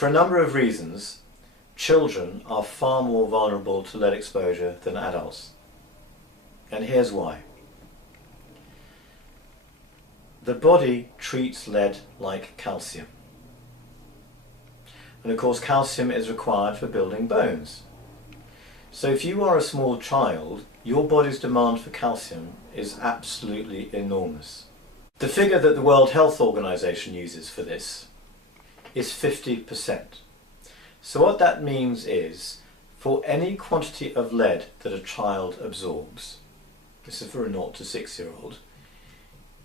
For a number of reasons, children are far more vulnerable to lead exposure than adults. And here's why. The body treats lead like calcium. And of course calcium is required for building bones. So if you are a small child, your body's demand for calcium is absolutely enormous. The figure that the World Health Organization uses for this is 50%. So what that means is, for any quantity of lead that a child absorbs, this is for a 0 to 6-year-old,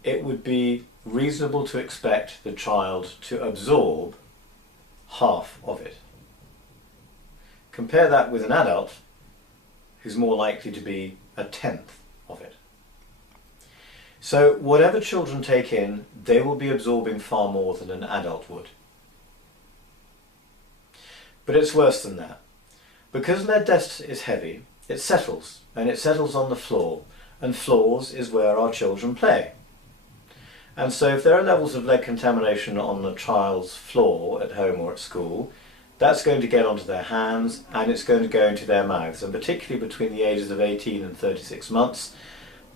it would be reasonable to expect the child to absorb half of it. Compare that with an adult who's more likely to be a tenth of it. So whatever children take in, they will be absorbing far more than an adult would. But it's worse than that. Because lead dust is heavy, it settles, and it settles on the floor, and floors is where our children play. And so if there are levels of lead contamination on the child's floor at home or at school, that's going to get onto their hands and it's going to go into their mouths. And particularly between the ages of 18 and 36 months,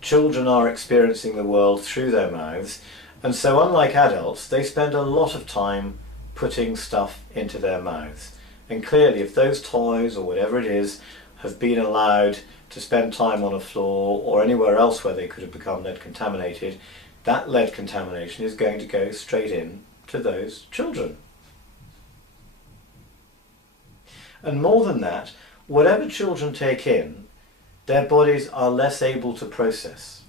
children are experiencing the world through their mouths. And so unlike adults, they spend a lot of time putting stuff into their mouths. And clearly if those toys or whatever it is have been allowed to spend time on a floor or anywhere else where they could have become lead contaminated, that lead contamination is going to go straight in to those children. And more than that, whatever children take in, their bodies are less able to process.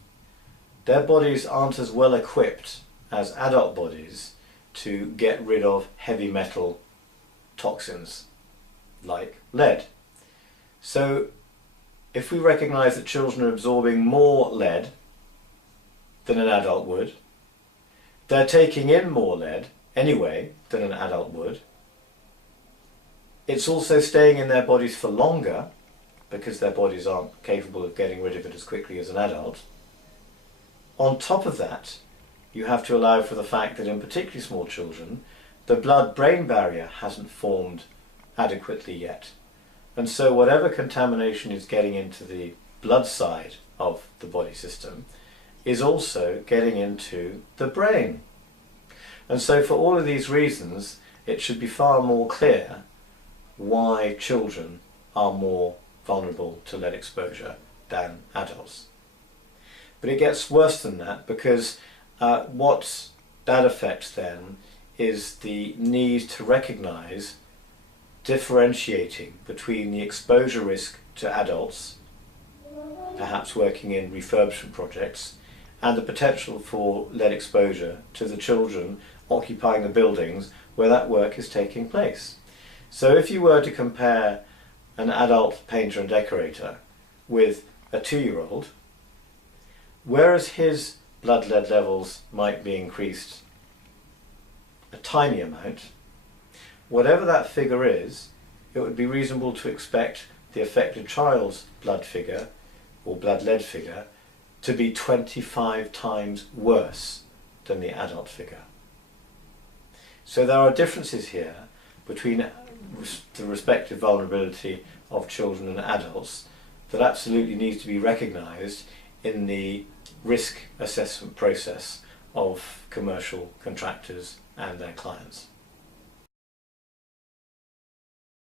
Their bodies aren't as well equipped as adult bodies to get rid of heavy metal toxins like lead. So if we recognise that children are absorbing more lead than an adult would, they're taking in more lead anyway than an adult would. It's also staying in their bodies for longer because their bodies aren't capable of getting rid of it as quickly as an adult. On top of that, you have to allow for the fact that in particularly small children, the blood-brain barrier hasn't formed adequately yet. And so whatever contamination is getting into the blood side of the body system is also getting into the brain. And so for all of these reasons, it should be far more clear why children are more vulnerable to lead exposure than adults. But it gets worse than that, because what that affects then is the need to recognise differentiating between the exposure risk to adults, perhaps working in refurbishment projects, and the potential for lead exposure to the children occupying the buildings where that work is taking place. So if you were to compare an adult painter and decorator with a 2-year-old, whereas his blood lead levels might be increased a tiny amount, whatever that figure is, it would be reasonable to expect the affected child's blood figure or blood lead figure to be 25 times worse than the adult figure. So there are differences here between the respective vulnerability of children and adults that absolutely needs to be recognised in the risk assessment process of commercial contractors and their clients.